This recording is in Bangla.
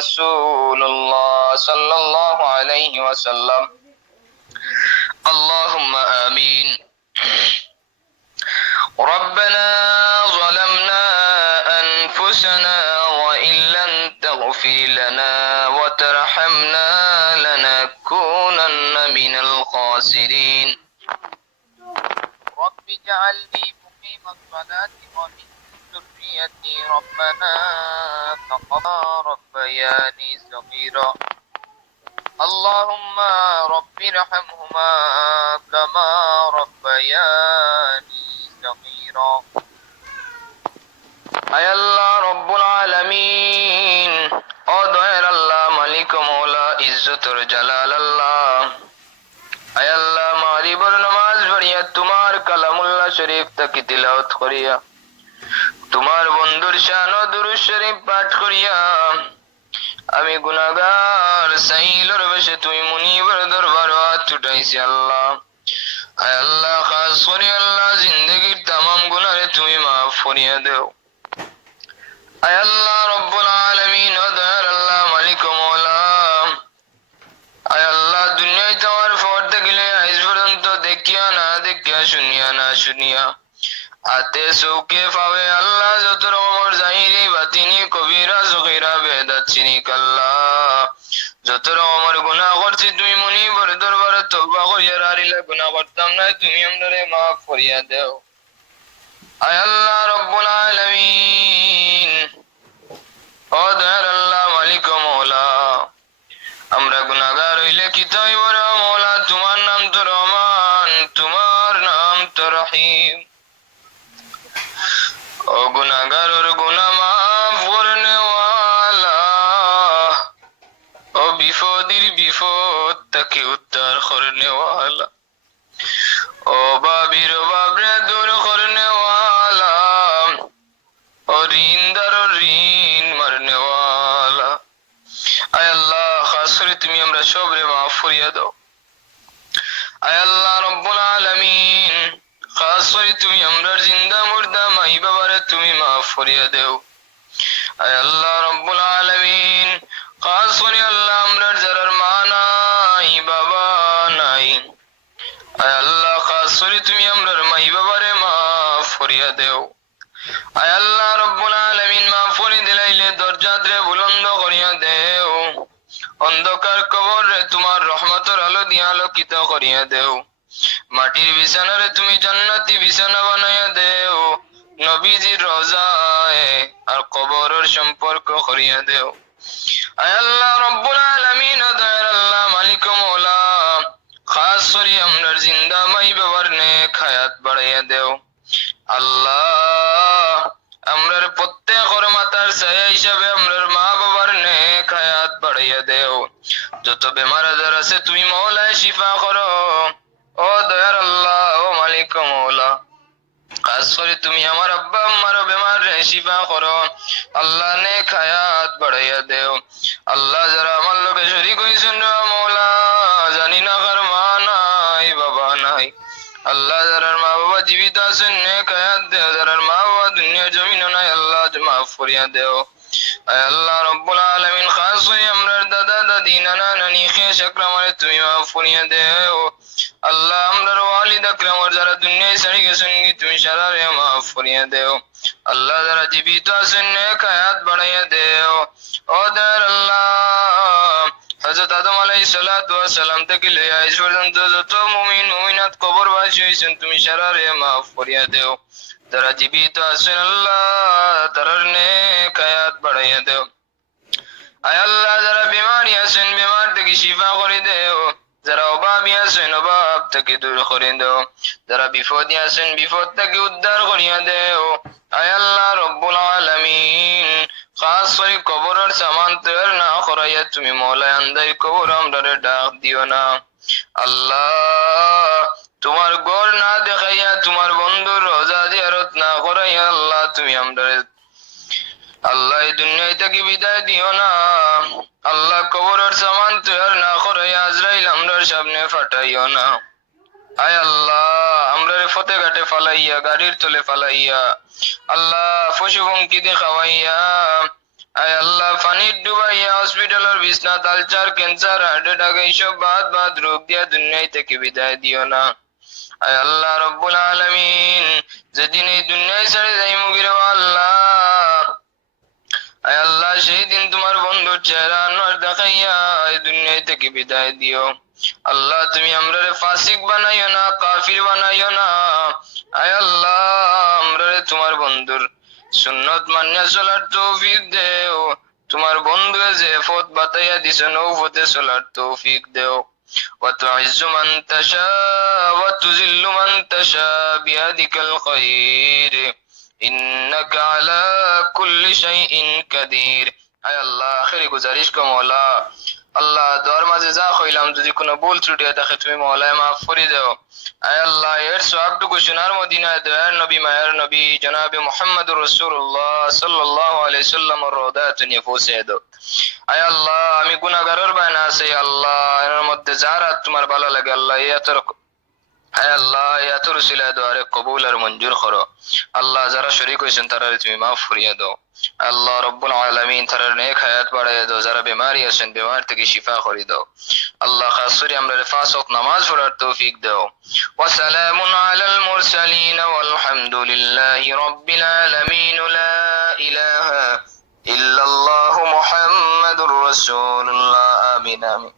رسول الله صلى الله عليه وسلم اللهم آمين ربنا ظلمنا أنفسنا وإن لم تغفر لنا وترحمنا لنكونن من الخاسرين رب اجعلني مقيم الصلاة ومن ذريتي ربنا تقبل ربياني صغيرا اللهم رب ارحمهما كما ربياني صغيرا আয় আল্লাহ রব্বুল আলামিন ও দয়ার আল্লাহ মালিক মওলা ইজ্জতুর জালাল আল্লাহ আয় আল্লাহ মাগরিবের নামাজ পড়িয়া তোমার কালামুল্লাহ শরীফ থেকে তিলাওয়াত করিয়া তোমার বন্ধুর শান ও দুরূদ শরীফ পাঠ করিয়া আমি গুনাহগার সাইলর বেশে তুমি মুনিবের দরবার হাত উঠাইছি আল্লাহ আয় আল্লাহ খাস করে আল্লাহ জিন্দেগীর तमाम গুনাহে তুমি maaf করিয়া দাও আয় আল্লাহ রব্বুল আলামিন ও দয়ার আল্লাহ মালিক ও মওলা আয় আল্লাহ দুনিয়ায় তোমার ফরতে গেলে আজ পর্যন্ত দেখিয়া না দেখিয়া শুনিয়া না শুনিয়া আতে সৌকে পাবে আল্লাহ যত রকমের জাহিরি বাতিনি কবিরা সগীরা বেদাত চিনিক আল্লাহ যত রকমের গুনাহ করছি তুমি মুনিবের দরবারে তওবা করিয়া রারিলা গুনাহ করতাম না তুমি আমারে maaf করিয়া দাও আয় আল্লাহ রব্বুল আলামিন ও দয়ার আল্লাহ মালিক ও মওলা আমরা গুনাহগার হইলে কি তাই বড় মওলা তোমার নাম তো রহমান তোমার নাম তো রহিম ও গুনাহগারের গুনাহ maaf করনে ওয়ালা ও বিপদের বিপদ থেকে উদ্ধার করনে ওয়ালা ও বাবির বাবরে দূর করনে ওয়ালা ও ঋণদার ঋণ মারনে ওয়ালা আয় আল্লাহ খাস করে তুমি আমরা সবরে maaf করিয়া দাও আয় আল্লাহ রব্বুল আলামিন খাস করে তুমি আমরা জিন্দা মুর্দা মাই বাবারে তুমি maaf করিয়া দাও আয় আল্লাহ রব্বুল আলামিন খাস করে আল্লাহ আমরা যারা মা নাই বাবা নাই আয় আল্লাহ খাস করে তুমি আমরা মাই বাবারে maaf করিয়া দাও আয় আল্লাহ রব্বুল আলামিন maaf করে দিলাইলে দরজাতে বুলন্দ করিয়া দেও অন্ধকার কবরে তোমার রহমতের আলো দিয়া আলোকিত করিয়া দেও মাটির বিছানারে তুমি জান্নাতি বিছানা বানাইয়া দেও নবীজির রওজায় আর কবরের সম্পর্ক করিয়া দেও আয় আল্লাহ রব্বুল আলামিন ও দয়ার আল্লাহ মালিক ও মওলা খাস করে আমরার জিন্দা মাই বাবার নেক হায়াত বাড়াইয়া দেও আল্লাহ আমরার প্রত্যেকের মাতার ছায়া হিসাবে আমরার মা বাবার নেক হায়াত বাড়াইয়া দেও যত বেমার আজার আছে তুমি মওলায় শিফা করো ও দয়ার আল্লাহ ও মালিক ও মওলা খাস করে তুমি আমার আব্বা আম্মার বেমার রে শিফা করো আল্লাহ নেক হায়াত বাড়াইয়া দেও আল্লাহ যারা আমার লোকে শরীক হইছেন রে মওলা জানি না কার মা নাই বাবা নাই আল্লাহ যারা মা বাবা জীবিত আছেন নেক হায়াত দেও যারা মা বাবা দুনিয়ার জমিনে নাই আল্লাহ maaf করিয়া দেও আয় আল্লাহ রব্বুল আলামিন খাস করে আমরার দাদা দাদি নানা নানি খেশ আকরামারে তুমি maaf করিয়া দেও আল্লাহ আমরার ওয়ালিদ আকরামার যারা দুনিয়ায় ছাড়ি গেছেন তুমি সারারে maaf করিয়া দেও আল্লাহ যারা জীবিত আছেন নেক হায়াত বাড়াইয়া দেও ও দয়ার আল্লাহ হযরত আদম আলাইহিস সালাতু ওয়াস সালাম থেকে লইয়া আজ পর্যন্ত যত মুমিন মুমিনাত কবরবাসী হইছেন তুমি সারারে maaf করিয়া দেও যারা জীবিত আছেন আল্লাহ তাদের নেক হায়াত বাড়াইয়া দেও আয় আল্লাহ যারা বিমারি আছেন বিমার থেকে শিফা করে দেও যারা অভাবী আছেন অভাব থেকে দূর করে দেও যারা বিপদী আছেন বিপদ থেকে উদ্ধার করিয়া দেও আয় আল্লাহ রব্বুল আলামিন খাস করে কবরের সামান তৈরি না করাইয়া তুমি মওলায় আন্দাই কবর আমরারে ডাক দিও না আল্লাহ তোমার ঘর না দেখাইয়া তোমার বন্ধুর রোজা জিয়ারত না করাইয়া আল্লাহ তুমি আমরারে আল্লাহ এই দুনিয়ায় থেকে বিদায় দিও না আল্লাহ কবরের সামান তৈরি না করাইয়া আজরাইল আমরার সামনে ফাটাইও না আয় আল্লাহ আমরারে ফতে ঘাটে ফালাইয়া গাড়ির তলে ফালাইয়া আল্লাহ পশু পঙ্খী দিয়ে খাওয়াইয়া আয় আল্লাহ পানির ডুবাইয়া হসপিটালের বিছনা তালচার ক্যান্সার হার্ট অ্যাটাক এইসব বাদ বাদ রোগ দিয়া দুনিয়ায় থেকে বিদায় দিও না। আয় আল্লাহ রব্বুল আলামিন যেদিন এই দুনিয়ায় ছেড়ে যাই মুগিরে আল্লাহ, আয় আল্লাহ সেই দিন তোমার বন্ধুর চেহারা আনোয়ার দেখাইয়া এই দুনিয়ায় থেকে বিদায় দিও। আল্লাহ তুমি আমরারে ফাসিক বানাইও না, কাফির বানাইও না। আয় আল্লাহ আমরারে তোমার বন্ধুর সুন্নত মানিয়া চলার তৌফিক দেও। তোমার বন্ধু যে পথ বাতাইয়া দিছ নৌ পথে চলার তৌফিক দেও। وتعز من تشاء وتذل من تشاء بيدك الخير إنك على كل شيء قدير। আয় আল্লাহ আখেরি গুজারিশ কো মওলা, আল্লাহ দোয়ার মাঝে যা কইলাম যদি কোনো ভুল ত্রুটি থাকে তুমি মওলায় মাফ করে দাও। আয় আল্লাহ এর সওয়াবটুকু সোনার মদিনায় দয়ার নবী মায়ের নবী জনাবে মুহাম্মদুর রাসূলুল্লাহ সাল্লাল্লাহু আলাইহি সাল্লামের রওদাতে নিয়ে পৌঁছে দাও। আয় আল্লাহ আমি গুনাহগারের বায়না আছি আল্লাহ, এর মধ্যে যারা তোমার ভালো লাগে আল্লাহ আয় আল্লাহ এত রসিলায় দোয়ারে কবুল আর মঞ্জুর করো। আল্লাহ যারা শরীক হয়েছেন তারা তুমি মাফ করিয়া দাও। আল্লাহ রব্বুল আলামিন তারা নেক হায়াত বাড়াইয়া দাও। যারা বিমারি আছেন বিমার থেকে শিফা করে দাও। আল্লাহ খাস করে আমরা পাঁচ ওয়াক্ত নামাজ পড়ার তৌফিক দাও। ওয়া সালামুন আলাল মুরসালিন ওয়াল হামদুলিল্লাহি রাব্বিল আলামিন। লা ইলাহা ইল্লাল্লাহু মুহাম্মাদুর রাসূলুল্লাহ। আমিন আমিন।